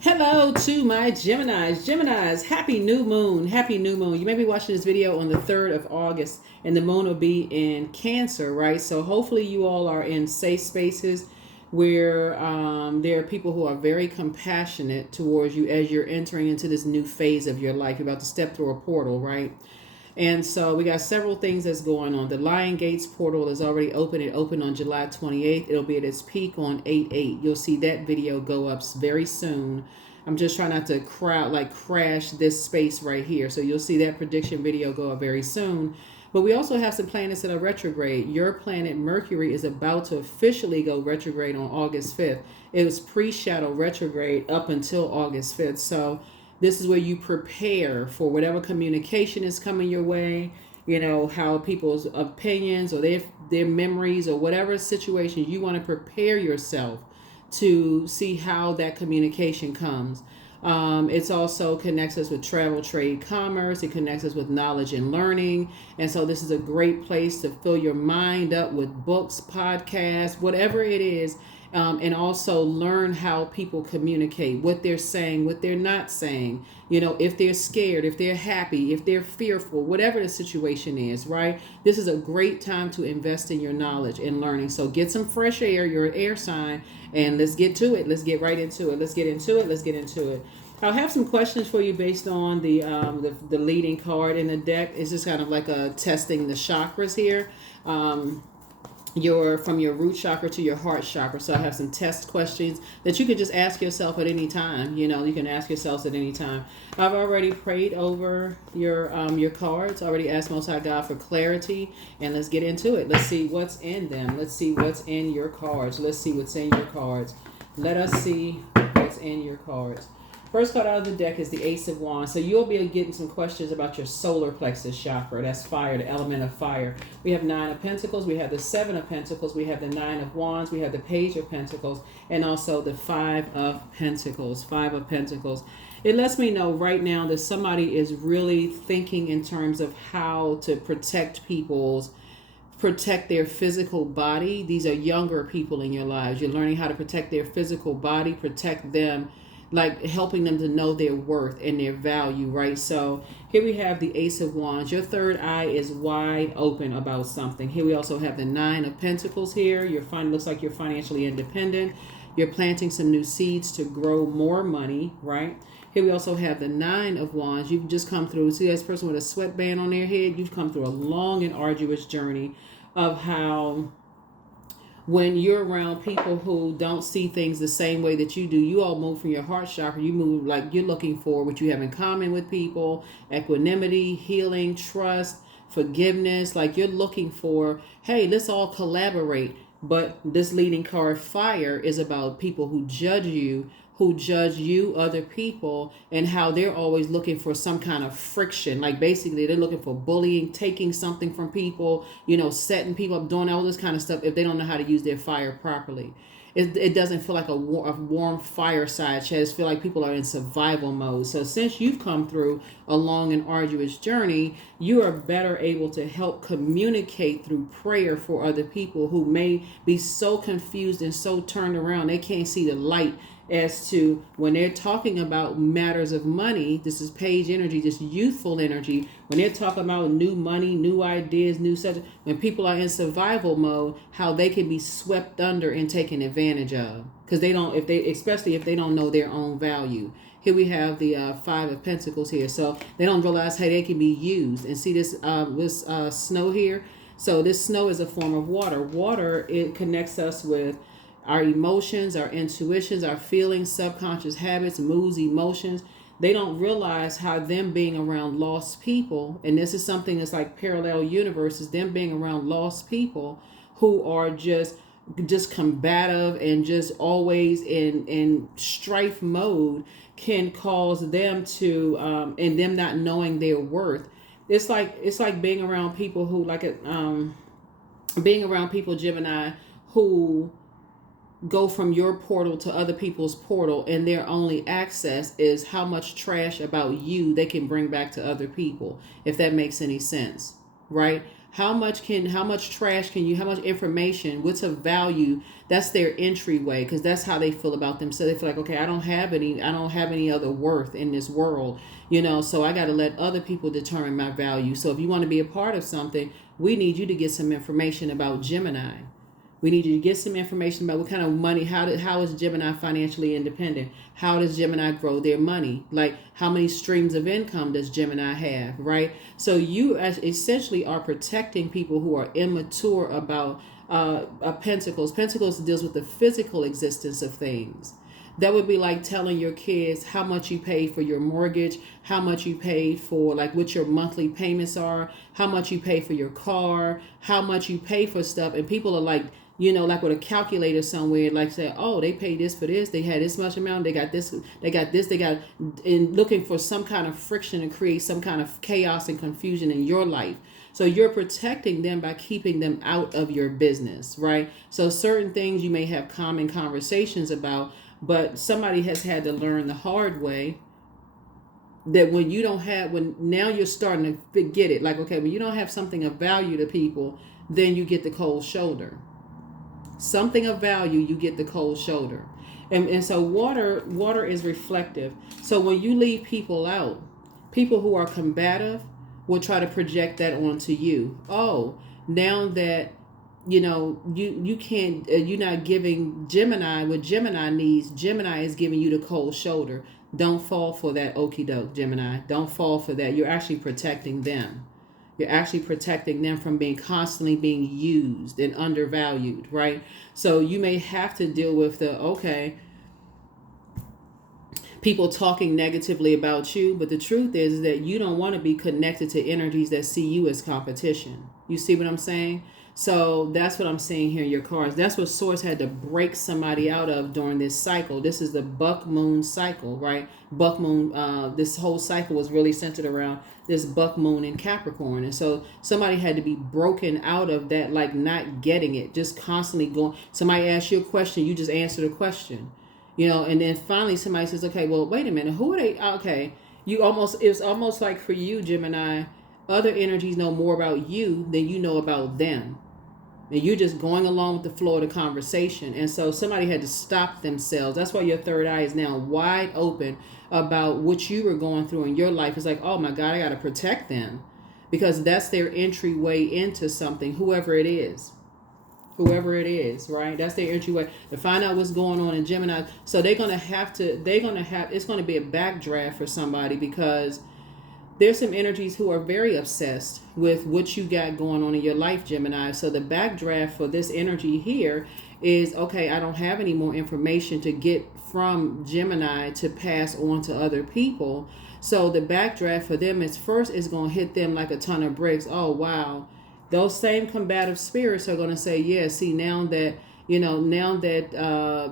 Hello to my Geminis. Geminis, happy new moon. Happy new moon. You may be watching this video on the 3rd of August, and the moon will be in Cancer, right? So hopefully you all are in safe spaces where there are people who are very compassionate towards you as you're entering into this new phase of your life. You're about to step through a portal, right? And so we got several things that's going on. The Lion Gates portal is already open. It opened on July 28th. It'll be at its peak on 8/8. You'll see that video go up very soon. I'm just trying not to crash this space right here. So you'll see that prediction video go up very soon. But we also have some planets that are retrograde. Your planet Mercury is about to officially go retrograde on August 5th. It was pre-shadow retrograde up until August 5th. So this is where you prepare for whatever communication is coming your way, you know, how people's opinions or their memories or whatever situation you want to prepare yourself to see how that communication comes. It's also connects us with travel, trade, commerce. It connects us with knowledge and learning. And so this is a great place to fill your mind up with books, podcasts, whatever it is. And also learn how people communicate, what they're saying, what they're not saying, you know, if they're scared, if they're happy, if they're fearful, whatever the situation is, right? This is a great time to invest in your knowledge and learning. So get some fresh air. You're an air sign, and let's get to it. Let's get right into it. Let's get into it. Let's get into it. I'll have some questions for you based on the leading card in the deck. It's just kind of like a testing the chakras here. From your root chakra to your heart chakra. So I have some test questions that you could just ask yourself at any time. You know, you can ask yourselves at any time. I've already prayed over your cards. Already asked Most High God for clarity, and let's get into it. Let's see what's in them. Let's see what's in your cards. Let's see what's in your cards. Let us see what's in your cards. First card out of the deck is the Ace of Wands. So you'll be getting some questions about your solar plexus chakra. That's fire, the element of fire. We have 9 of Pentacles. We have the 7 of Pentacles. We have the 9 of Wands. We have the Page of Pentacles. And also the 5 of Pentacles. 5 of Pentacles. It lets me know right now that somebody is really thinking in terms of how to protect their physical body. These are younger people in your lives. You're learning how to protect their physical body, protect them, like helping them to know their worth and their value, right? So here we have the Ace of Wands. Your third eye is wide open about something. Here we also have the 9 of Pentacles here. Looks like you're financially independent. You're planting some new seeds to grow more money, right? Here we also have the 9 of Wands. You've just come through, see this person with a sweatband on their head? You've come through a long and arduous journey of how when you're around people who don't see things the same way that you do, you all move from your heart chakra. You move like you're looking for what you have in common with people, equanimity, healing, trust, forgiveness. Like you're looking for, hey, let's all collaborate. But this leading card, fire, is about people who judge you, other people, and how they're always looking for some kind of friction. Like basically they're looking for bullying, taking something from people, you know, setting people up, doing all this kind of stuff if they don't know how to use their fire properly. It doesn't feel like a warm fireside chat. It feels like people are in survival mode. So since you've come through a long and arduous journey, you are better able to help communicate through prayer for other people who may be so confused and so turned around they can't see the light as to when they're talking about matters of money. This is page energy, this youthful energy. When they're talking about new money, new ideas, new such, when people are in survival mode, how they can be swept under and taken advantage of, because especially if they don't know their own value. Here we have the 5 of Pentacles here, so they don't realize how they can be used. And see this snow here. So this snow is a form of water. Water, it connects us with our emotions, our intuitions, our feelings, subconscious habits, moods, emotions. They don't realize how them being around lost people, and this is something that's like parallel universes, them being around lost people who are just combative and just always in strife mode, can cause them to and them not knowing their worth. It's like being around people who being around people, Gemini, who go from your portal to other people's portal, and their only access is how much trash about you they can bring back to other people, if that makes any sense, right? How much trash can you, how much information, what's of value? That's their entryway, because that's how they feel about themselves. They feel like, okay, I don't have any other worth in this world, so I got to let other people determine my value. So if you want to be a part of something, we need you to get some information about Gemini. We need you to get some information about what kind of money, how is Gemini financially independent? How does Gemini grow their money? Like, how many streams of income does Gemini have, right? So you essentially are protecting people who are immature about Pentacles. Pentacles deals with the physical existence of things. That would be like telling your kids how much you pay for your mortgage, how much you pay for, like, what your monthly payments are, how much you pay for your car, how much you pay for stuff. And people are like, like with a calculator somewhere, like say, oh, they paid this for this, they had this much amount, they got this, and looking for some kind of friction and create some kind of chaos and confusion in your life. So you're protecting them by keeping them out of your business, right? So certain things you may have common conversations about, but somebody has had to learn the hard way that when now you're starting to get it. Like, okay, when you don't have something of value to people, then you get the cold shoulder. Something of value, you get the cold shoulder. And so water is reflective. So when you leave people out, people who are combative will try to project that onto you. Oh, now that you can't, you're not giving Gemini what Gemini needs. Gemini is giving you the cold shoulder. Don't fall for that okie doke, Gemini. Don't fall for that. You're actually protecting them. You're actually protecting them from constantly being used and undervalued, right? So you may have to deal with people talking negatively about you, but the truth is that you don't want to be connected to energies that see you as competition. You see what I'm saying? So that's what I'm seeing here in your cards. That's what Source had to break somebody out of during this cycle. This is the buck moon cycle, right? Buck moon, this whole cycle was really centered around this buck moon in Capricorn. And so somebody had to be broken out of that, like not getting it, just constantly going. Somebody asks you a question, you just answer the question, and then finally somebody says, okay, well, wait a minute, who are they? Okay. It's almost like for you, Gemini, other energies know more about you than you know about them. And you're just going along with the flow of the conversation. And so somebody had to stop themselves. That's why your third eye is now wide open about what you were going through in your life. It's like, oh my God, I got to protect them. Because that's their entryway into something, whoever it is. Whoever it is, right? That's their entryway to find out what's going on in Gemini. So it's going to be a backdraft for somebody, because there's some energies who are very obsessed with what you got going on in your life, Gemini. So the backdraft for this energy here is, okay, I don't have any more information to get from Gemini to pass on to other people. So the backdraft for them is first is going to hit them like a ton of bricks. Oh, wow. Those same combative spirits are going to say, yeah, see, now that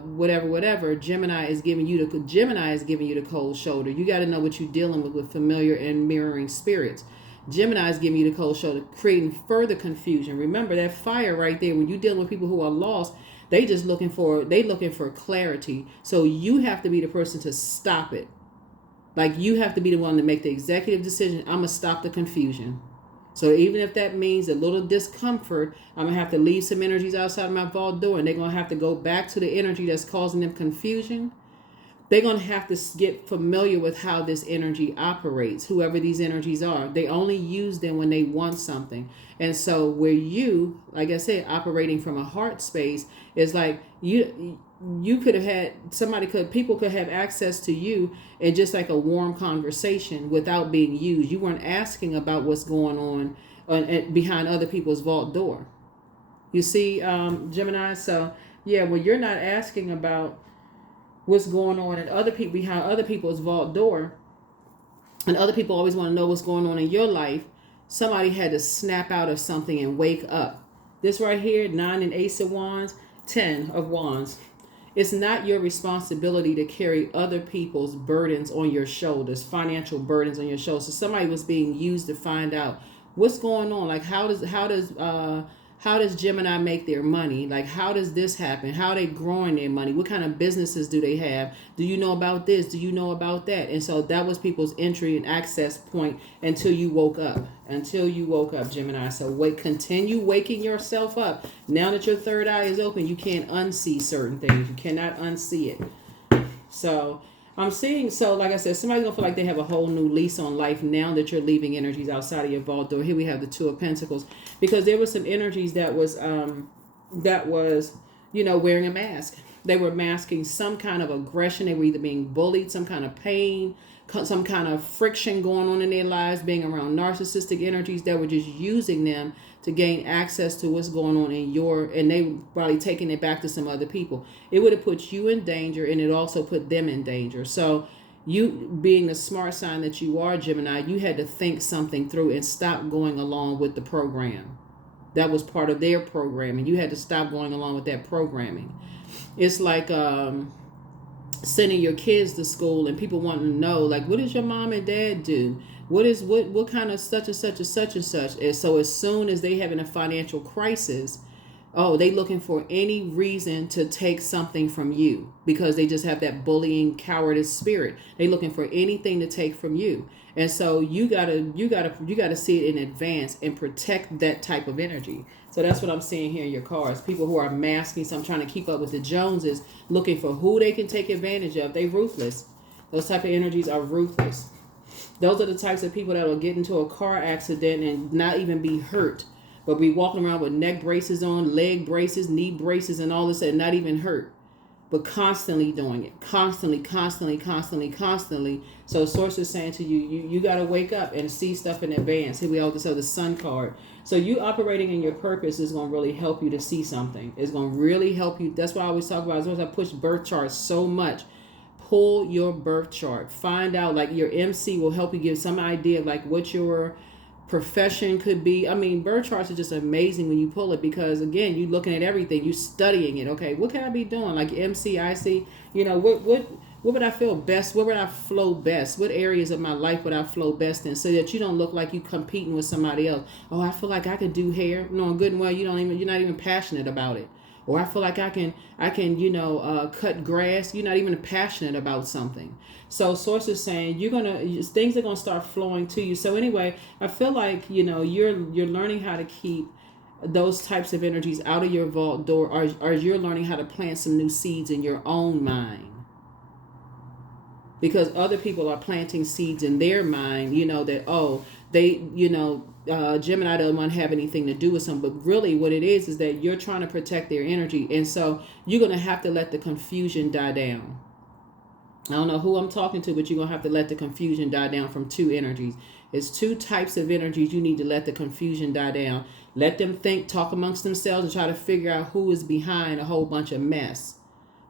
whatever, Gemini is giving you the cold shoulder. You got to know what you're dealing with familiar and mirroring spirits. Gemini is giving you the cold shoulder, creating further confusion. Remember that fire right there. When you're dealing with people who are lost, they looking for clarity. So you have to be the person to stop it. Like, you have to be the one to make the executive decision. I'm gonna stop the confusion. So even if that means a little discomfort, I'm going to have to leave some energies outside of my vault door, and they're going to have to go back to the energy that's causing them confusion. They're going to have to get familiar with how this energy operates, whoever these energies are. They only use them when they want something. And so where you, like I said, operating from a heart space, is like you could have had, people could have access to you in just like a warm conversation without being used. You weren't asking about what's going on behind other people's vault door. You see, Gemini? So yeah, when you're not asking about what's going on in behind other people's vault door, and other people always want to know what's going on in your life, somebody had to snap out of something and wake up. This right here, 9 and Ace of Wands, 10 of Wands. It's not your responsibility to carry other people's burdens on your shoulders, financial burdens on your shoulders. So somebody was being used to find out what's going on. Like, how does how does Gemini make their money? Like, how does this happen? How are they growing their money? What kind of businesses do they have? Do you know about this? Do you know about that? And so that was people's entry and access point until you woke up. Until you woke up, Gemini. So continue waking yourself up. Now that your third eye is open, you can't unsee certain things. You cannot unsee it. So I'm seeing, so like I said, somebody's gonna feel like they have a whole new lease on life now that you're leaving energies outside of your vault door. Here we have the Two of Pentacles, because there was some energies that was wearing a mask. They were masking some kind of aggression. They were either being bullied, some kind of pain, some kind of friction going on in their lives, being around narcissistic energies that were just using them to gain access to what's going on and they probably taking it back to some other people. It would have put you in danger, and it also put them in danger. So you, being the smart sign that you are, Gemini, you had to think something through and stop going along with the program. That was part of their programming. You had to stop going along with that programming. It's like sending your kids to school and people wanting to know, like, what does your mom and dad do? What kind of such and such and such and such? And so as soon as they having a financial crisis, they looking for any reason to take something from you, because they just have that bullying, cowardice spirit. They looking for anything to take from you. And so you gotta see it in advance and protect that type of energy. So that's what I'm seeing here in your cards. People who are masking, so I'm trying to keep up with the Joneses, looking for who they can take advantage of. They ruthless. Those type of energies are ruthless. Those are the types of people that will get into a car accident and not even be hurt, but be walking around with neck braces on, leg braces, knee braces, and all this, and not even hurt, but constantly doing it, constantly. So source is saying to you, you got to wake up and see stuff in advance. Here we also have the Sun card. So you operating in your purpose is going to really help you to see something. It's going to really help you. That's why I always talk about, as I push birth charts so much. Pull your birth chart. Find out, like, your MC will help you give some idea of like what your profession could be. I mean, birth charts are just amazing when you pull it, because again, you're looking at everything, you're studying it. Okay, what can I be doing? Like MC, IC, what would I feel best? Where would I flow best? What areas of my life would I flow best in, so that you don't look like you competing with somebody else. Oh, I feel like I could do hair. No, good and well, you're not even passionate about it. Or I feel like I can cut grass. You're not even passionate about something. So source is saying things are gonna start flowing to you. So anyway, I feel like you're learning how to keep those types of energies out of your vault door, or you're learning how to plant some new seeds in your own mind. Because other people are planting seeds in their mind, Gemini doesn't want to have anything to do with them. But really what it is that you're trying to protect their energy. And so you're going to have to let the confusion die down. I don't know who I'm talking to, but you're going to have to let the confusion die down from two energies. It's two types of energies you need to let the confusion die down. Let them think, talk amongst themselves, and try to figure out who is behind a whole bunch of mess.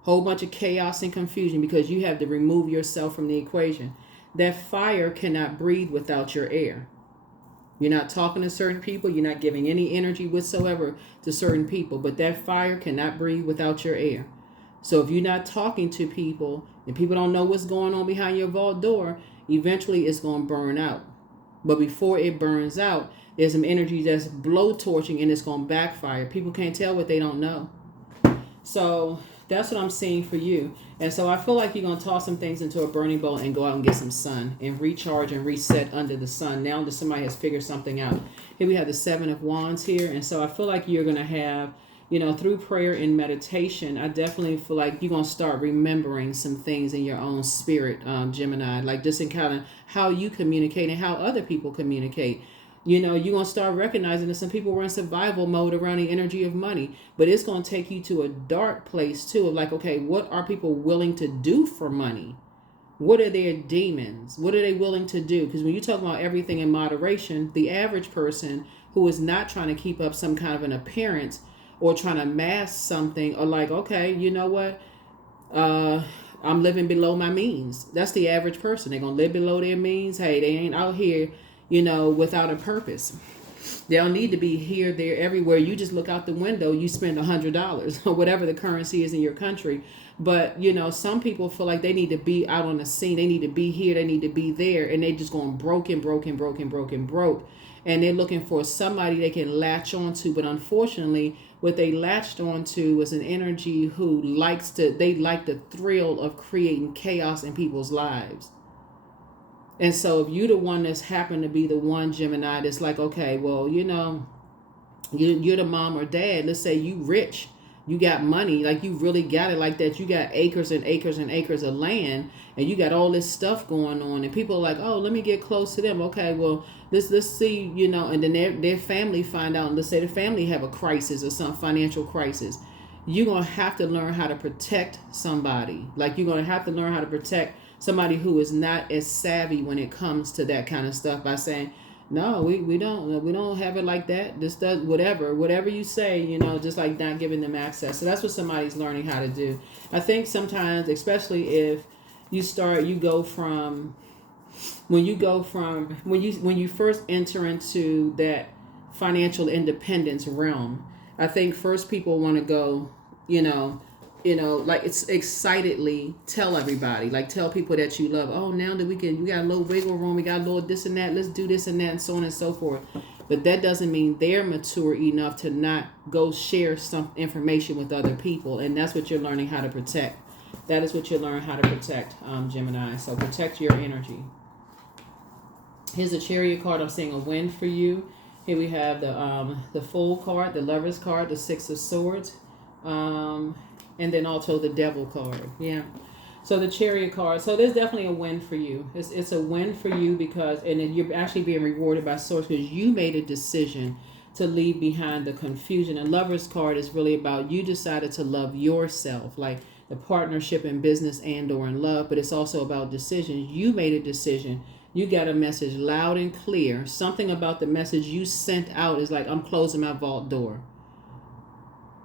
Whole bunch of chaos and confusion, because you have to remove yourself from the equation. That fire cannot breathe without your air. You're not talking to certain people. You're not giving any energy whatsoever to certain people. But that fire cannot breathe without your air. So if you're not talking to people and people don't know what's going on behind your vault door, eventually it's going to burn out. But before it burns out, there's some energy that's blowtorching, and it's going to backfire. People can't tell what they don't know. So that's what I'm seeing for you. And so I feel like you're going to toss some things into a burning bowl and go out and get some sun and recharge and reset under the sun. Now that somebody has figured something out. Here we have the Seven of Wands here. And so I feel like you're going to have, through prayer and meditation, I definitely feel like you're going to start remembering some things in your own spirit, Gemini. Like just in kind of how you communicate and how other people communicate. You're going to start recognizing that some people were in survival mode around the energy of money. But it's going to take you to a dark place, too, of like, okay, what are people willing to do for money? What are their demons? What are they willing to do? Because when you talk about everything in moderation, the average person who is not trying to keep up some kind of an appearance or trying to mask something, or like, okay, you know what? I'm living below my means. That's the average person. They're going to live below their means. Hey, they ain't out here without a purpose. They don't need to be here, there, everywhere. You just look out the window, you spend $100 or whatever the currency is in your country. But, some people feel like they need to be out on the scene. They need to be here. They need to be there. And they just going broken, broken, broken, broken, broke. And they're looking for somebody they can latch onto. But unfortunately, what they latched onto was an energy who they like the thrill of creating chaos in people's lives. And so if you're the one that's happened to be the one Gemini that's like, okay, well, you're the mom or dad. Let's say you rich. You got money, like you really got it like that. You got acres and acres and acres of land, and you got all this stuff going on. And people are like, oh, let me get close to them. Okay, well, let's see, and then their family find out. And let's say the family have a crisis or some financial crisis. You're going to have to learn how to protect somebody. Like you're going to have to learn how to protect somebody who is not as savvy when it comes to that kind of stuff by saying, no, we don't have it like that. This does whatever you say, just like not giving them access. So that's what somebody's learning how to do. I think sometimes, especially if you go from when you first enter into that financial independence realm, I think first people want to go, like it's excitedly tell everybody, like tell people that you love, oh, now that we got a little wiggle room, we got a little this and that, let's do this and that, and so on and so forth. But that doesn't mean they're mature enough to not go share some information with other people. And that's what you're learning how to protect. That is what you learn how to protect, Gemini. So protect your energy. Here's a Chariot card. I'm seeing a win for you. Here we have the Fool card, the Lovers card, the Six of Swords. And then also the Devil card. Yeah. So the Chariot card. So there's definitely a win for you. It's a win for you and then you're actually being rewarded by Source because you made a decision to leave behind the confusion. And Lovers card is really about you decided to love yourself, like the partnership in business and or in love. But it's also about decisions. You made a decision. You got a message loud and clear. Something about the message you sent out is like, I'm closing my vault door.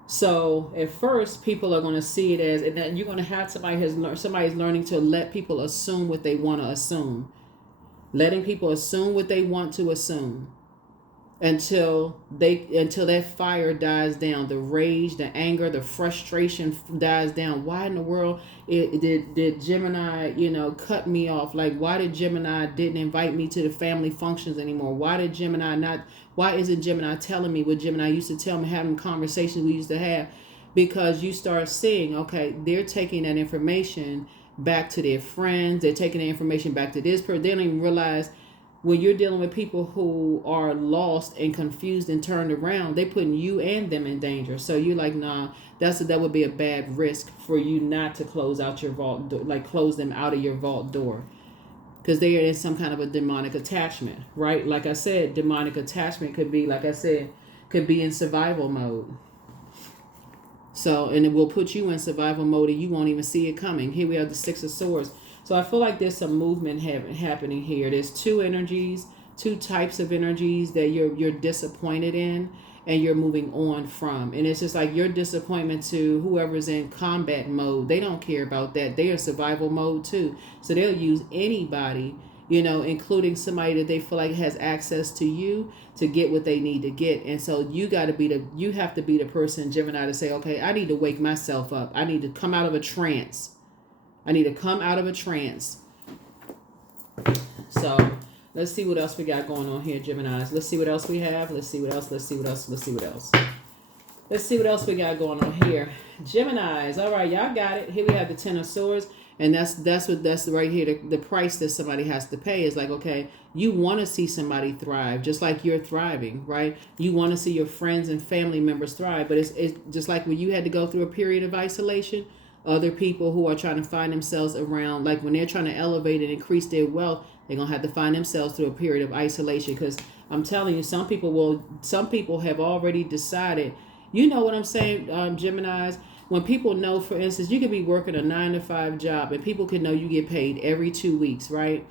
So at first, people are going to see it as, and then you're going to have somebody's learning to let people assume what they want to assume, letting people assume what they want to assume, until that fire dies down, the rage, the anger, the frustration dies down. Why in the world did Gemini, cut me off? Like, why did Gemini didn't invite me to the family functions anymore? Why isn't Gemini telling me what Gemini used to tell me, having conversations we used to have? Because you start seeing, okay, they're taking that information back to their friends. They're taking the information back to this person. They don't even realize when you're dealing with people who are lost and confused and turned around, they putting you and them in danger. So you're like, nah, that would be a bad risk for you not to close out your vault, like close them out of your vault door. Because they are in some kind of a demonic attachment, right? Like I said, demonic attachment could be in survival mode. So, and it will put you in survival mode and you won't even see it coming. Here we have the Six of Swords. So I feel like there's some movement happening here. There's two types of energies that you're disappointed in and you're moving on from. And it's just like your disappointment to whoever's in combat mode. They don't care about that. They are survival mode too. So they'll use anybody, including somebody that they feel like has access to you to get what they need to get. And so you have to be the person, Gemini, to say, okay, I need to wake myself up. I need to come out of a trance. So let's see what else we got going on here, Geminis. Let's see what else we have. Let's see what else we got going on here. Geminis. All right, y'all got it. Here we have the Ten of Swords. And that's right here. The price that somebody has to pay is like, okay, you want to see somebody thrive just like you're thriving, right? You want to see your friends and family members thrive. But it's just like when you had to go through a period of isolation. Other people who are trying to find themselves around, like when they're trying to elevate and increase their wealth, they're going to have to find themselves through a period of isolation. Because I'm telling you, some people have already decided, you know what I'm saying, Geminis? When people know, for instance, you could be working a 9-to-5 job and people can know you get paid every 2 weeks, right?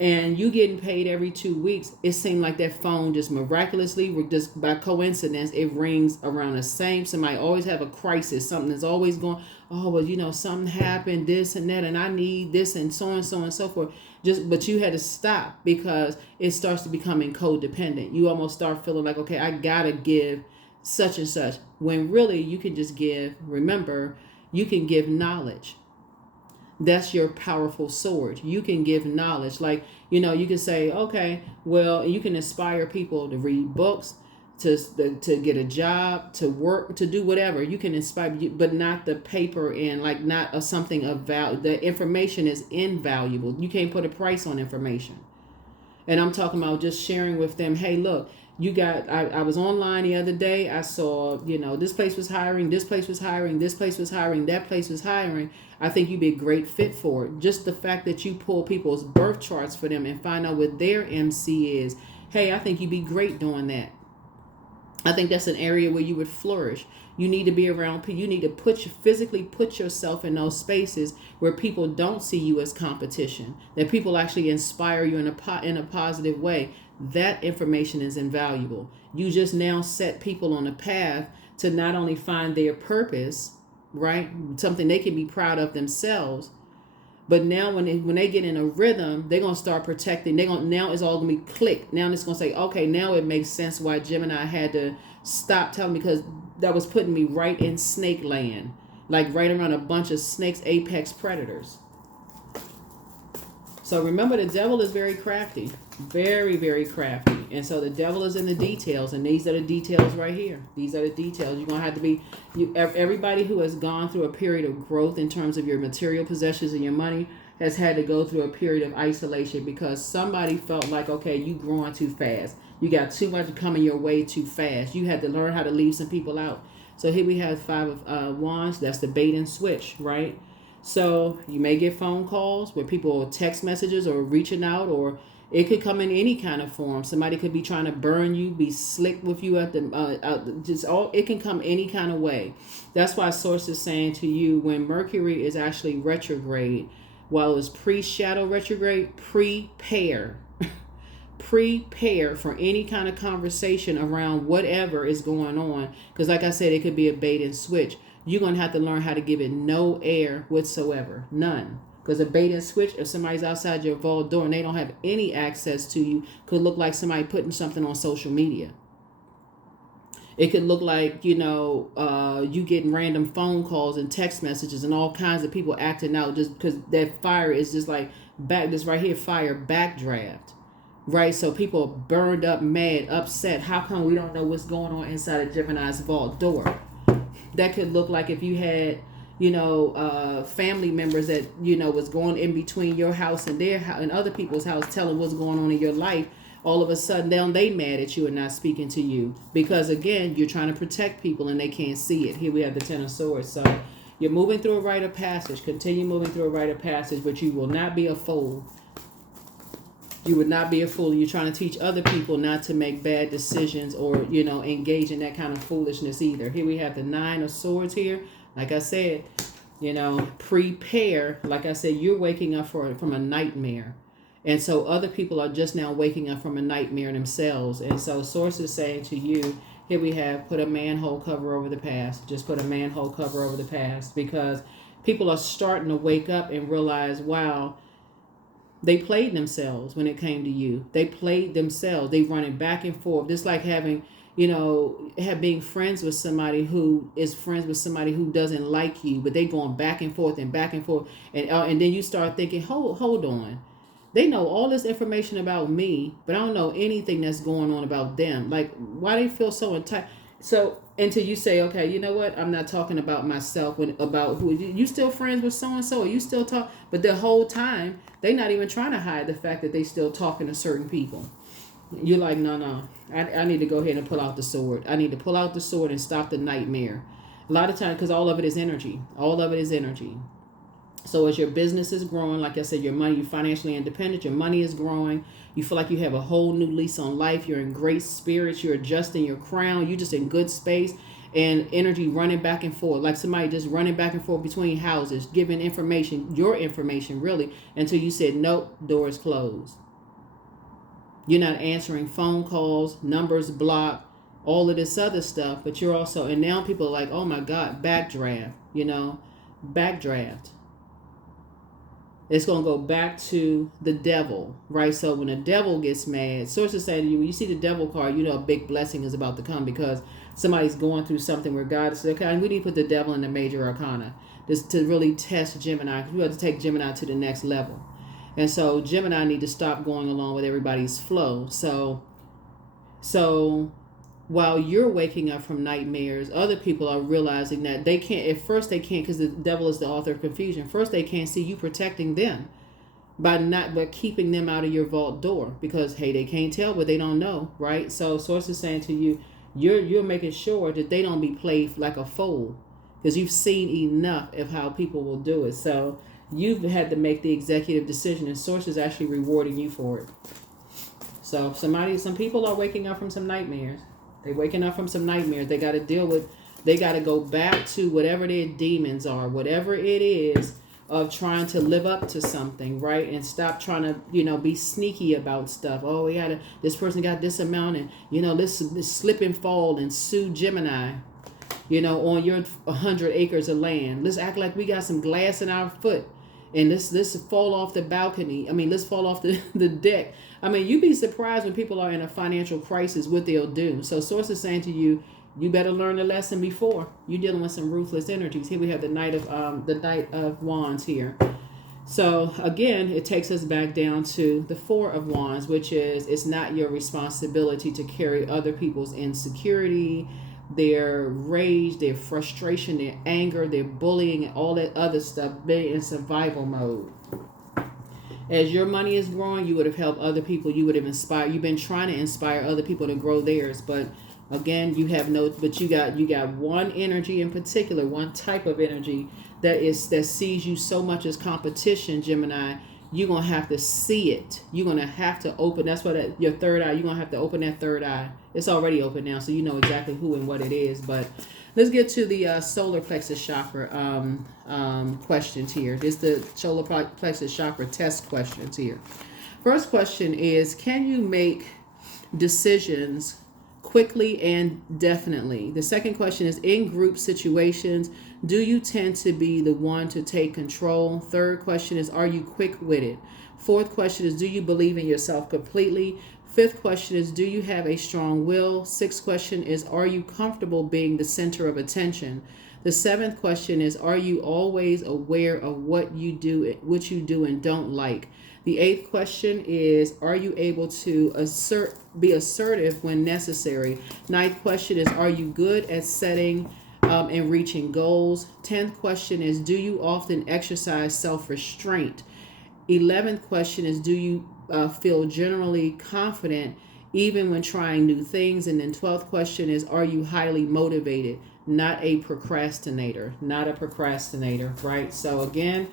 And you getting paid every 2 weeks, it seemed like that phone just miraculously, just by coincidence, it rings around the same. Somebody always have a crisis. Something is always going, oh, well, something happened, this and that, and I need this and so on and so forth. But you had to stop because it starts to becoming codependent. You almost start feeling like, okay, I got to give such and such. When really you can just give, remember, You can give knowledge. That's your powerful sword. You can give knowledge. Like, you can say, okay, well, you can inspire people to read books, to get a job, to work, to do whatever. You can inspire, but not the paper and like not something of value. The information is invaluable. You can't put a price on information. And I'm talking about just sharing with them, hey, look, I was online the other day. I saw, this place was hiring, this place was hiring, this place was hiring, that place was hiring. I think you'd be a great fit for it. Just the fact that you pull people's birth charts for them and find out what their MC is. Hey, I think you'd be great doing that. I think that's an area where you would flourish. You need to be around people. You need to physically put yourself in those spaces where people don't see you as competition, that people actually inspire you in a positive way. That information is invaluable. You just now set people on a path to not only find their purpose, right? Something they can be proud of themselves. But now when they get in a rhythm, they're going to start protecting. Now it's all going to be clicked. Now it's going to say, okay, now it makes sense why Gemini had to stop telling me, because that was putting me right in snake land, like right around a bunch of snakes, apex predators. So remember, the devil is very crafty, very, very crafty. And so the devil is in the details, and these are the details right here. These are the details. You're going to have to be, everybody who has gone through a period of growth in terms of your material possessions and your money has had to go through a period of isolation because somebody felt like, okay, you growing too fast. You got too much coming your way too fast. You had to learn how to leave some people out. So here we have 5 of Wands. That's the bait and switch, right? So you may get phone calls where people text messages or reaching out, or it could come in any kind of form. Somebody could be trying to burn you, be slick with you at the it can come any kind of way. That's why Source is saying to you, when Mercury is actually retrograde, while it's pre-shadow retrograde, prepare for any kind of conversation around whatever is going on. Because like I said, it could be a bait and switch. You're going to have to learn how to give it no air whatsoever. None. Because a bait and switch, if somebody's outside your vault door and they don't have any access to you, could look like somebody putting something on social media. It could look like, you getting random phone calls and text messages and all kinds of people acting out just because that fire is just like this right here, fire backdraft. Right? So people are burned up, mad, upset. How come we don't know what's going on inside of Gemini's vault door? That could look like if you had, family members that, was going in between your house and their house and other people's house, telling what's going on in your life. All of a sudden, now they mad at you and not speaking to you. Because, again, you're trying to protect people and they can't see it. Here we have the 10 of Swords. So you're moving through a rite of passage. Continue moving through a rite of passage, but you will not be a fool. You would not be a fool. You're trying to teach other people not to make bad decisions or, engage in that kind of foolishness either. Here we have the 9 of Swords here. Like I said, prepare. Like I said, you're waking up from a nightmare. And so other people are just now waking up from a nightmare themselves. And so Source is saying to you, here we have, put a manhole cover over the past. Just put a manhole cover over the past. Because people are starting to wake up and realize, wow, they played themselves when it came to you. They played themselves. They running back and forth. Just like having, being friends with somebody who is friends with somebody who doesn't like you, but they going back and forth and back and forth. And then you start thinking, hold on. They know all this information about me, but I don't know anything that's going on about them. Like, why they feel so entitled? So until you say, okay, you know what? I'm not talking about myself. About who you still friends with so and so. You still talk, but the whole time they not even trying to hide the fact that they still talking to certain people. You're like, no. I need to go ahead and pull out the sword. I need to pull out the sword and stop the nightmare. A lot of times, because all of it is energy. All of it is energy. So as your business is growing, like I said, your money, you're financially independent, your money is growing. You feel like you have a whole new lease on life. You're in great spirits. You're adjusting your crown. You're just in good space and energy running back and forth. Like somebody just running back and forth between houses, giving information, your information really, until you said, nope, door is closed. You're not answering phone calls, numbers blocked, all of this other stuff. But you're also, and now people are like, oh my God, backdraft, backdraft. It's going to go back to the devil, right? So when the devil gets mad, sources say to you, when you see the devil card, a big blessing is about to come because somebody's going through something where God says, okay, we need to put the devil in the major arcana. to really test Gemini. We have to take Gemini to the next level. And so Gemini need to stop going along with everybody's flow. So while you're waking up from nightmares, other people are realizing that they can't, at first they can't, because the devil is the author of confusion. First they can't see you protecting them by keeping them out of your vault door, because hey, they can't tell what they don't know, right? So source is saying to you, you're making sure that they don't be played like a fool, because you've seen enough of how people will do it. So you've had to make the executive decision, and source is actually rewarding you for it. So some people are waking up from some nightmares. They're waking up from some nightmares. They got to they got to go back to whatever their demons are, whatever it is, of trying to live up to something, right? And stop trying to, be sneaky about stuff. Oh, this person got this amount, and, let's slip and fall and sue Gemini, on your 100 acres of land. Let's act like we got some glass in our foot, and let's fall off the balcony. Let's fall off the deck. You'd be surprised when people are in a financial crisis what they'll do. So source is saying to you, you better learn the lesson before you're dealing with some ruthless energies. Here we have the Knight of Wands here. So again, it takes us back down to the Four of Wands, which is, it's not your responsibility to carry other people's insecurity, their rage, their frustration, their anger, their bullying, and all that other stuff. Be in survival mode. As your money is growing, you would have helped other people. You would have inspired. You've been trying to inspire other people to grow theirs, but again, you got one energy in particular, one type of energy that sees you so much as competition, Gemini. You're gonna have to see it. You're gonna have to open. That's why your third eye. You're gonna have to open that third eye. It's already open now, so you know exactly who and what it is. But let's get to the solar plexus chakra questions here. This is the solar plexus chakra test questions here. First question is: can you make decisions quickly and definitely? The second question is: in group situations, do you tend to be the one to take control? Third question is: are you quick-witted? Fourth question is: do you believe in yourself completely? Fifth question is: do you have a strong will? Sixth question is: are you comfortable being the center of attention? The seventh question is: are you always aware of what you do and don't like? The eighth question is: are you able to be assertive when necessary? Ninth question is: are you good at setting and reaching goals? 10th question is: do you often exercise self-restraint? 11th question is: do you feel generally confident even when trying new things? And then 12th question is: are you highly motivated? Not a procrastinator. Right? So again,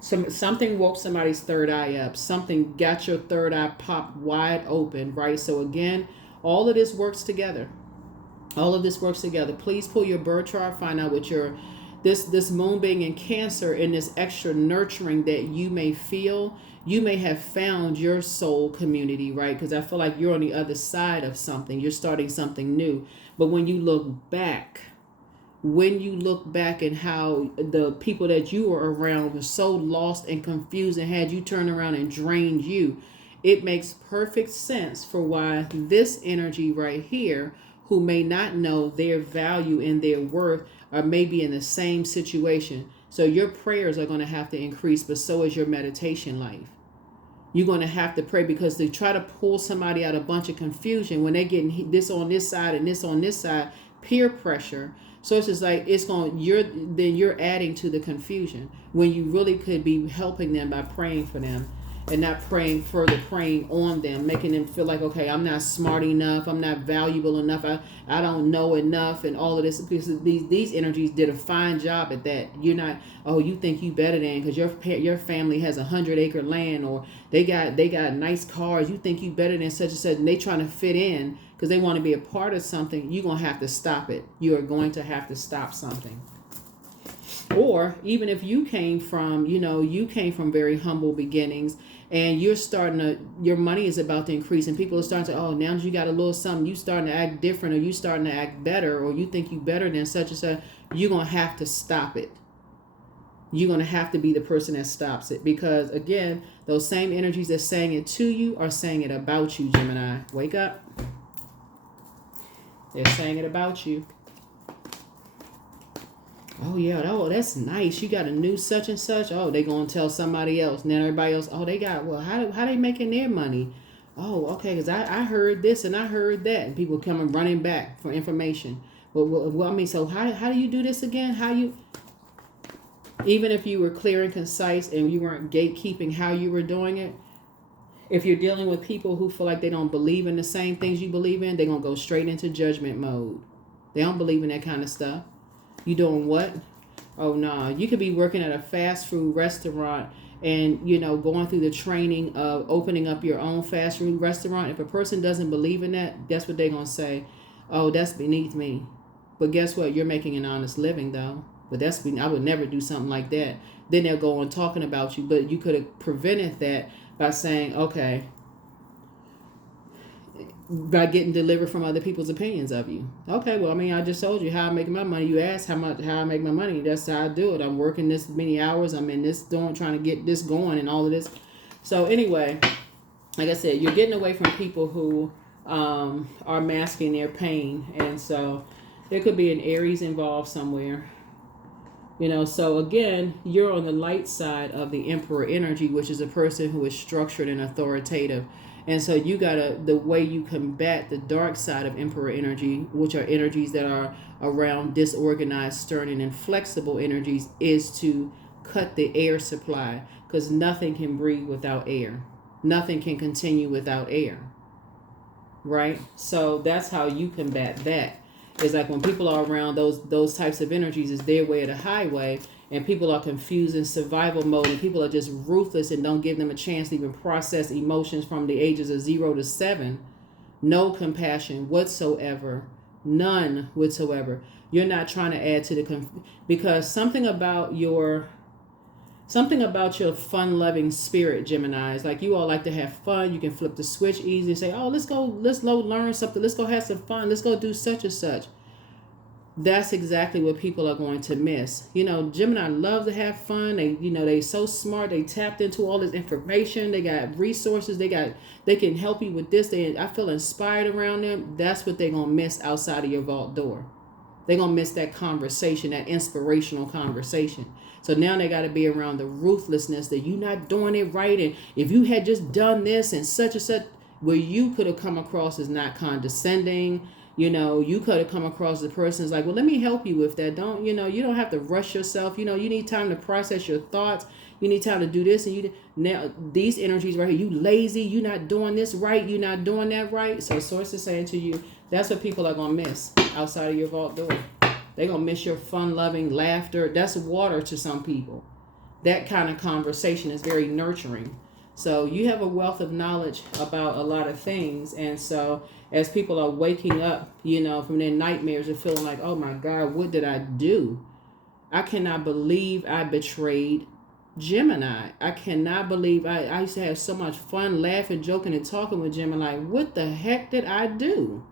something woke somebody's third eye up. Something got your third eye popped wide open, right? So again, all of this works together. Please pull your birth chart, find out what this moon being in Cancer and this extra nurturing that you may feel. You may have found your soul community, right? Because I feel like you're on the other side of something. You're starting something new. But when you look back and how the people that you were around were so lost and confused and had you turn around and drained you, it makes perfect sense for why this energy right here, who may not know their value and their worth, are maybe in the same situation. So your prayers are going to have to increase, but so is your meditation life. You're going to have to pray, because to try to pull somebody out of a bunch of confusion when they're getting this on this side and this on this side, peer pressure. So it's just like you're adding to the confusion when you really could be helping them by praying for them and not praying on them, making them feel like, okay, I'm not smart enough, I'm not valuable enough, I don't know enough, and all of this. Because these energies did a fine job at that. You're not, oh, you think you better than because your family has 100-acre land, or they got nice cars. You think you better than such and such, and they trying to fit in because they want to be a part of something. You're gonna have to stop it. You are going to have to stop something. Or even if you came from very humble beginnings, and your money is about to increase, and people are starting to, oh, now that you got a little something, you starting to act different, or you starting to act better, or you think you better than such and such, you're going to have to stop it. You're going to have to be the person that stops it, because again, those same energies that's saying it to you are saying it about you, Gemini. Wake up. They're saying it about you. Oh yeah, oh that's nice. You got a new such and such. Oh, they gonna tell somebody else. And then everybody else. Oh, they got. Well, how they making their money? Oh, okay. Because I heard this and I heard that. And people coming running back for information. Well, I mean, so how do you do this again? How you? Even if you were clear and concise and you weren't gatekeeping how you were doing it, if you're dealing with people who feel like they don't believe in the same things you believe in, they're gonna go straight into judgment mode. They don't believe in that kind of stuff. You doing what? Oh nah. You could be working at a fast food restaurant and going through the training of opening up your own fast food restaurant. If a person doesn't believe in that, that's what they're gonna say. Oh, that's beneath me. But guess what? You're making an honest living though. But I would never do something like that. Then they'll go on talking about you. But you could have prevented that by saying, okay, by getting delivered from other people's opinions of you. Okay, well, I mean, I just told you how I'm making my money. You asked how I make my money. That's how I do it. I'm working this many hours. I'm in this trying to get this going and all of this. So anyway, like I said, you're getting away from people who are masking their pain. And so there could be an Aries involved somewhere. So again, you're on the light side of the Emperor energy, which is a person who is structured and authoritative. And so the way you combat the dark side of Emperor energy, which are energies that are around disorganized, stern, and inflexible energies, is to cut the air supply, because nothing can breathe without air. Nothing can continue without air. Right? So that's how you combat that. It's like when people are around those types of energies, is their way of the highway, and people are confused in survival mode, and people are just ruthless and don't give them a chance to even process emotions from the ages of 0 to 7. No compassion whatsoever, none whatsoever. You're not trying to add to the because something about your fun-loving spirit, Gemini, is like you all like to have fun. You can flip the switch easy and say, oh, let's go learn something. Let's go have some fun. Let's go do such and such. That's exactly what people are going to miss. Gemini love to have fun. They so smart. They tapped into all this information. They got resources. They can help you with this. I feel inspired around them. That's what they're going to miss outside of your vault door. They're going to miss that conversation, that inspirational conversation. So now they got to be around the ruthlessness that you're not doing it right. And if you had just done this and such, where you could have come across as not condescending, you could have come across the person as like, well, let me help you with that. You don't have to rush yourself. You need time to process your thoughts. You need time to do this. And now these energies right here, you lazy, you're not doing this right. You're not doing that right. So source is saying to you, that's what people are going to miss outside of your vault door. They're going to miss your fun-loving laughter. That's water to some people. That kind of conversation is very nurturing. So you have a wealth of knowledge about a lot of things. And so as people are waking up, from their nightmares and feeling like, oh my God, what did I do? I cannot believe I betrayed Gemini. I cannot believe I used to have so much fun laughing, joking, and talking with Gemini. What the heck did I do?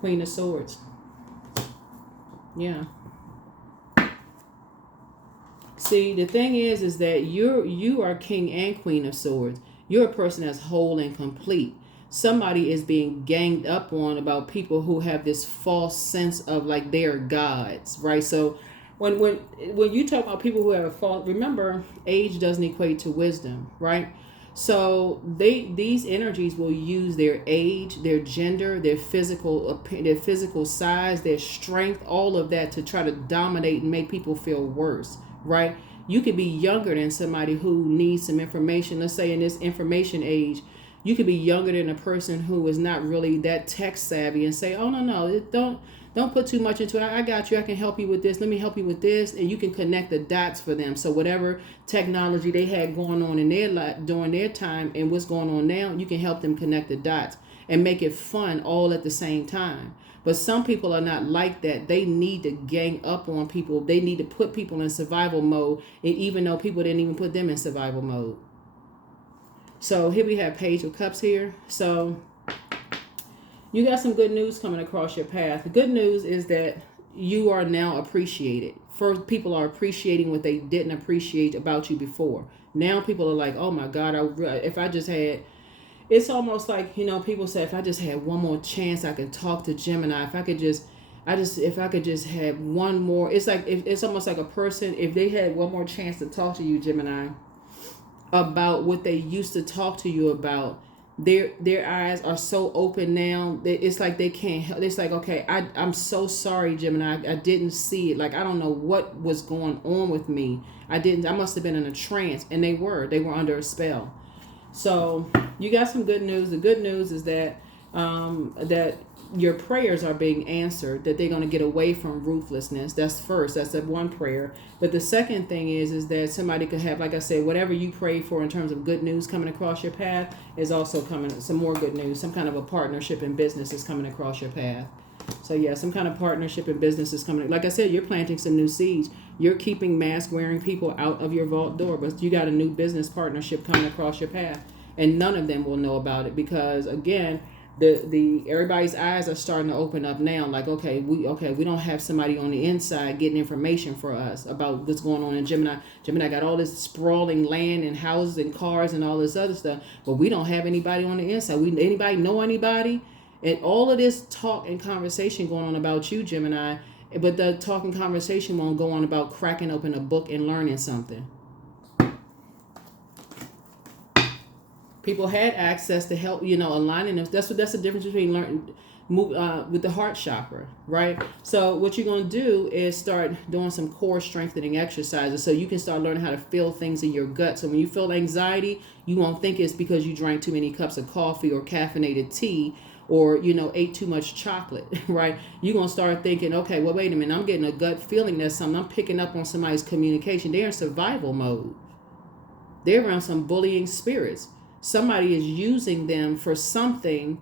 Queen of Swords. Yeah. See, the thing is that you are King and Queen of Swords. You're a person that's whole and complete. Somebody is being ganged up on about people who have this false sense of like they're gods, right? So when you talk about people who have a false, remember, age doesn't equate to wisdom, right? So these energies will use their age, their gender, their physical size, their strength, all of that to try to dominate and make people feel worse, right? You could be younger than somebody who needs some information. Let's say in this information age, you could be younger than a person who is not really that tech savvy and say, oh, no, don't put too much into it. I got you. I can help you with this. Let me help you with this. And you can connect the dots for them. So whatever technology they had going on in their life during their time and what's going on now, you can help them connect the dots and make it fun all at the same time. But some people are not like that. They need to gang up on people. They need to put people in survival mode, and even though people didn't even put them in survival mode. So here we have Page of Cups here. So you got some good news coming across your path. The good news is that you are now appreciated. First, people are appreciating what they didn't appreciate about you before. Now people are like, oh my God, if I just had, it's almost like, people say, if I just had one more chance, I could talk to Gemini. If I could just, if I could just have one more, it's like, it's almost like a person, if they had one more chance to talk to you, Gemini, about what they used to talk to you about, their eyes are so open now that it's like they can't help. It's like, okay, I'm so sorry, Gemini. I didn't see it. Like, I don't know what was going on with me. I must have been in a trance. And they were under a spell. So you got some good news. The good news is that that your prayers are being answered, that they're going to get away from ruthlessness. That's first. That's the one prayer. But the second thing is that somebody could have, like I said, whatever you pray for in terms of good news coming across your path is also coming, some more good news. Some kind of a partnership in business is coming across your path. So yeah, some kind of partnership in business is coming. Like I said, you're planting some new seeds. You're keeping mask wearing people out of your vault door, but you got a new business partnership coming across your path. And none of them will know about it because, again, the everybody's eyes are starting to open up now. Like, we don't have somebody on the inside getting information for us about what's going on in Gemini. Gemini got all this sprawling land and houses and cars and all this other stuff, but we don't have anybody on the inside. Anybody know anybody? And all of this talk and conversation going on about you, Gemini, but the talk and conversation won't go on about cracking open a book and learning something. People had access to help, aligning them. That's the difference between with the heart chakra, right? So what you're going to do is start doing some core strengthening exercises so you can start learning how to feel things in your gut. So when you feel anxiety, you won't think it's because you drank too many cups of coffee or caffeinated tea or, ate too much chocolate, right? You're going to start thinking, okay, well, wait a minute. I'm getting a gut feeling that I'm picking up on somebody's communication. They're in survival mode. They're around some bullying spirits. Somebody is using them for something,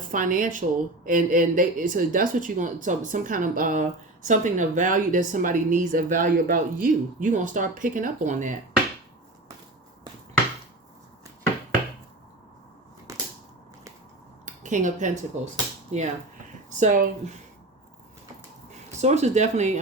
financial, and so that's what you're going to, so some kind of something of value that somebody needs a value about you. You're going to start picking up on that. King of Pentacles. Yeah. So sources definitely,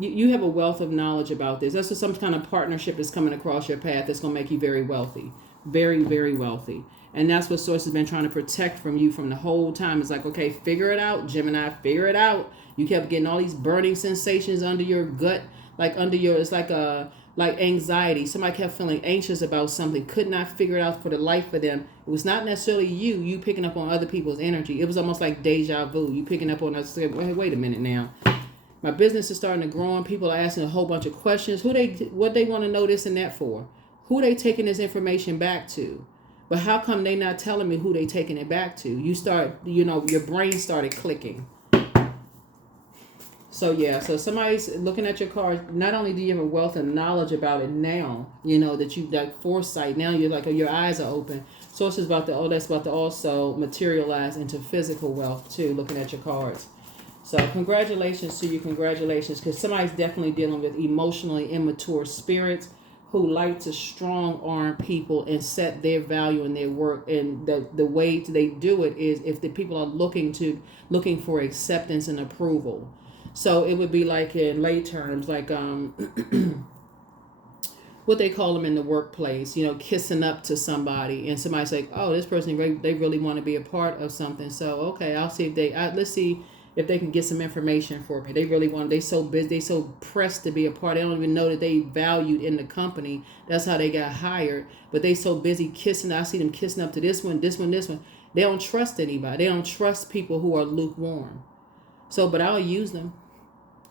you have a wealth of knowledge about this. That's just some kind of partnership that's coming across your path that's going to make you very wealthy. Very, very wealthy. And that's what Source has been trying to protect from you from the whole time. It's like, okay, figure it out, Gemini, figure it out. You kept getting all these burning sensations under your gut, it's like anxiety. Somebody kept feeling anxious about something, could not figure it out for the life of them. It was not necessarily you picking up on other people's energy. It was almost like deja vu. You picking up on us, wait a minute now. My business is starting to grow and people are asking a whole bunch of questions. What they want to know this and that for? Who they taking this information back to? But how come they not telling me who they taking it back to? You start, your brain started clicking. So yeah, so somebody's looking at your cards. Not only do you have a wealth of knowledge about it now, that you got foresight. Now you're like, your eyes are open. So it's about that's about to also materialize into physical wealth too, looking at your cards. So congratulations to you, congratulations, because somebody's definitely dealing with emotionally immature spirits who like to strong arm people and set their value in their work. And the way they do it is if the people are looking for acceptance and approval. So it would be like in lay terms, like what they call them in the workplace, kissing up to somebody, and somebody's like, oh, this person, they really want to be a part of something. So, okay, I'll see if let's see if they can get some information for me. They so busy, they so pressed to be a part. They don't even know that they valued in the company. That's how they got hired. But they so busy kissing. I see them kissing up to this one. They don't trust anybody. They don't trust people who are lukewarm. So, but I'll use them.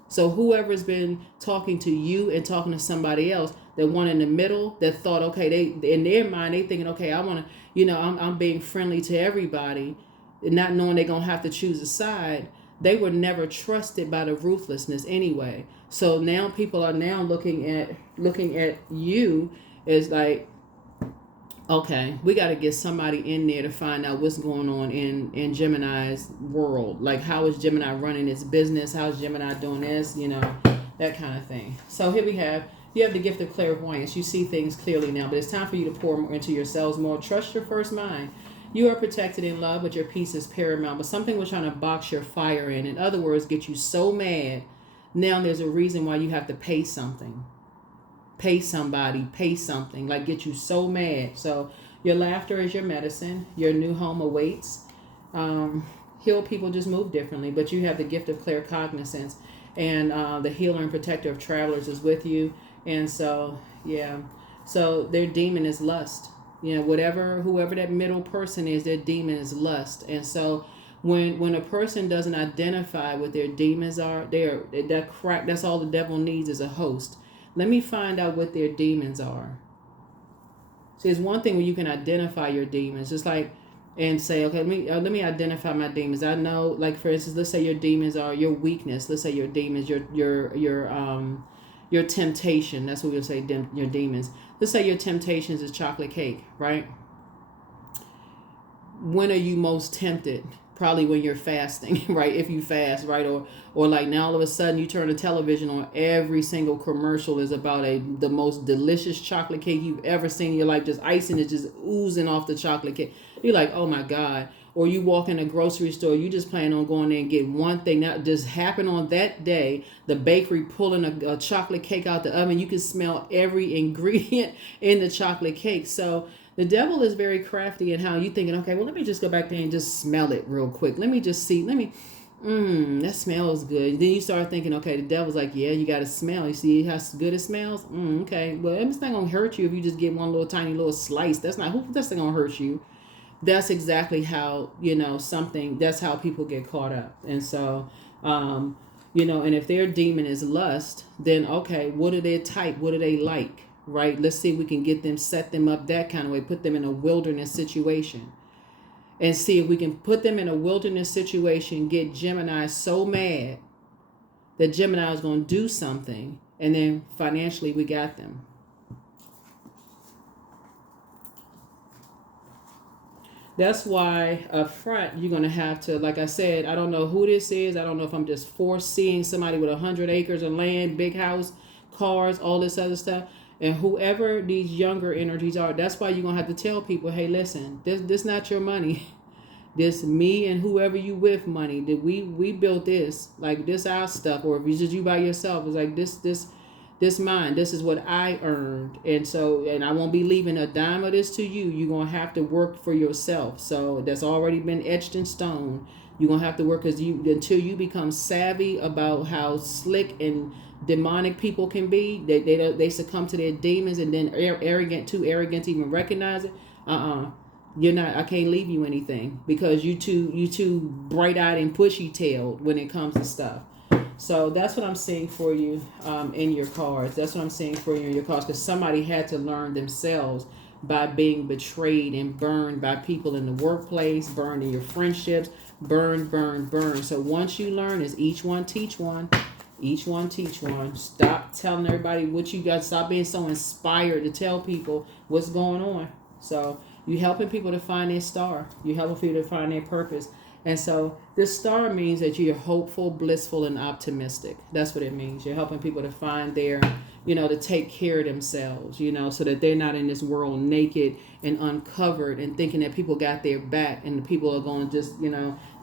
So whoever's been talking to you and talking to somebody else, that one in the middle that thought, okay, they in their mind, they thinking, okay, I want to, I'm being friendly to everybody, and not knowing they're going to have to choose a side. They were never trusted by the ruthlessness anyway. So now people are now looking at you as like, okay, we got to get somebody in there to find out what's going on in Gemini's world. Like, how is Gemini running its business? How is Gemini doing this? That kind of thing. So here we have, you have the gift of clairvoyance. You see things clearly now, but it's time for you to pour more into yourselves more. Trust your first mind. You are protected in love, but your peace is paramount. But something was trying to box your fire in. In other words, get you so mad. Now there's a reason why you have to pay something. Pay somebody, pay something. Like, get you so mad. So your laughter is your medicine. Your new home awaits. healed people just move differently, but you have the gift of claircognizance, and the healer and protector of travelers is with you. And so, yeah. So their demon is lust. You know, whoever that middle person is, their demon is lust. And so when a person doesn't identify what their demons are, that's all the devil needs is a host. Let me find out what their demons are. See, it's one thing when you can identify your demons, just like, and say, okay, let me identify my demons. I know, like, for instance, let's say your demons are your weakness. Let's say your demons, your temptation. That's what we'll say. Your demons. Let's say your temptations is chocolate cake, right? When are you most tempted? Probably when you're fasting, right? If you fast, right? Or like now all of a sudden you turn the television on, every single commercial is about the most delicious chocolate cake you've ever seen in your life. Just icing is just oozing off the chocolate cake. You're like, oh my God. Or you walk in a grocery store, you just plan on going there and get one thing. That just happened on that day. The bakery pulling a chocolate cake out the oven. You can smell every ingredient in the chocolate cake. So the devil is very crafty in how you thinking, okay, well, let me just go back there and just smell it real quick. Let me just see. That smells good. Then you start thinking, okay, the devil's like, yeah, you got to smell. You see how good it smells? Okay, well, it's not going to hurt you if you just get one little tiny little slice. That's not going to hurt you. That's exactly how, that's how people get caught up. And so, and if their demon is lust, then, okay, what are their type? What do they like? Right? Let's see if we can set them up that kind of way, put them in a wilderness situation, and see if we can put them in a wilderness situation, get Gemini so mad that Gemini is going to do something, and then financially we got them. That's why up front, you're going to have to, like I said, I don't know who this is. I don't know if I'm just foreseeing somebody with 100 acres of land, big house, cars, all this other stuff. And whoever these younger energies are, that's why you're going to have to tell people, hey, listen, this not your money. This me and whoever you with money. That we built this. Like, this our stuff. Or if it's just you by yourself, it's like this mine. This is what I earned. And I won't be leaving a dime of this to you. You're going to have to work for yourself. So that's already been etched in stone. You're going to have to work until you become savvy about how slick and demonic people can be. They succumb to their demons, and then too arrogant to even recognize it. You're not. I can't leave you anything because you too bright-eyed and bushy-tailed when it comes to stuff. So that's what I'm seeing for you in your cards. That's what I'm seeing for you in your cards, because somebody had to learn themselves by being betrayed and burned by people in the workplace, burned in your friendships, burn. So once you learn, is each one teach one. Each one teach one. Stop telling everybody what you got. Stop being so inspired to tell people what's going on. So you helping people to find their star. You helping people to find their purpose. And so this star means that you're hopeful, blissful, and optimistic. That's what it means. You're helping people to find their, to take care of themselves, so that they're not in this world naked and uncovered and thinking that people got their back and the people are going to just,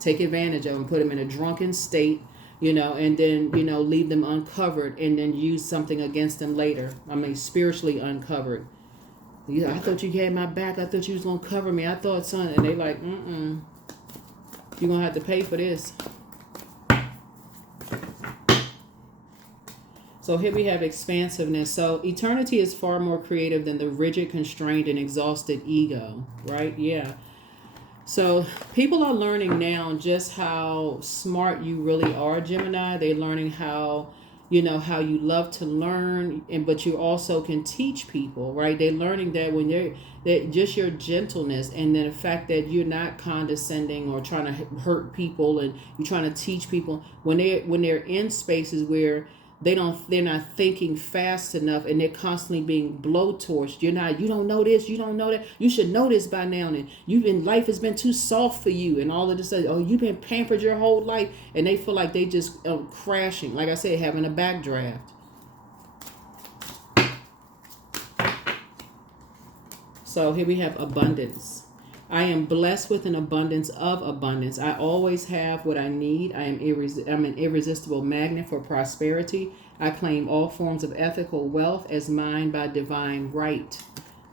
take advantage of them, put them in a drunken state, and then, leave them uncovered and then use something against them later. I mean, spiritually uncovered. I thought you had my back. I thought you was going to cover me. I thought, son. And they like, you're going to have to pay for this. So here we have expansiveness. So eternity is far more creative than the rigid, constrained, and exhausted ego, right? Yeah. So people are learning now just how smart you really are, Gemini. They're learning how you love to learn, but you also can teach people, right? They're learning that that just your gentleness, and then the fact that you're not condescending or trying to hurt people, and you're trying to teach people when they're in spaces where they're not thinking fast enough, and they're constantly being blowtorched. You don't know this, you don't know that, you should know this by now, and life has been too soft for you, and all of this. Oh, you've been pampered your whole life, and they feel like they just crashing. Like I said, having a backdraft. So here we have abundance. I am blessed with an abundance of abundance. I always have what I need. I'm an irresistible magnet for prosperity. I claim all forms of ethical wealth as mine by divine right.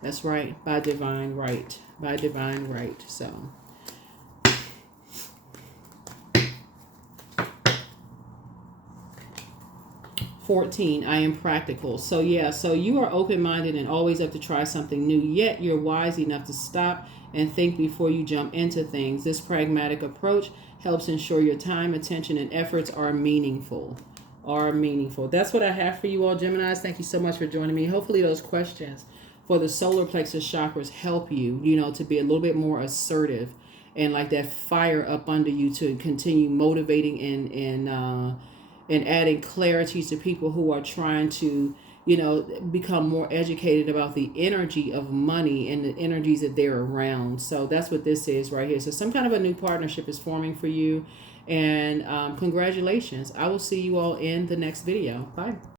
That's right, by divine right. By divine right. So 14, I am practical. So yeah, so you are open-minded and always up to try something new, yet you're wise enough to stop and think before you jump into things. This pragmatic approach helps ensure your time, attention, and efforts are meaningful. That's what I have for you all, Geminis. Thank you so much for joining me. Hopefully those questions for the solar plexus chakras help you, to be a little bit more assertive and like that fire up under you to continue motivating and adding clarity to people who are trying to, become more educated about the energy of money and the energies that they're around. So that's what this is right here. So some kind of a new partnership is forming for you. And congratulations. I will see you all in the next video. Bye.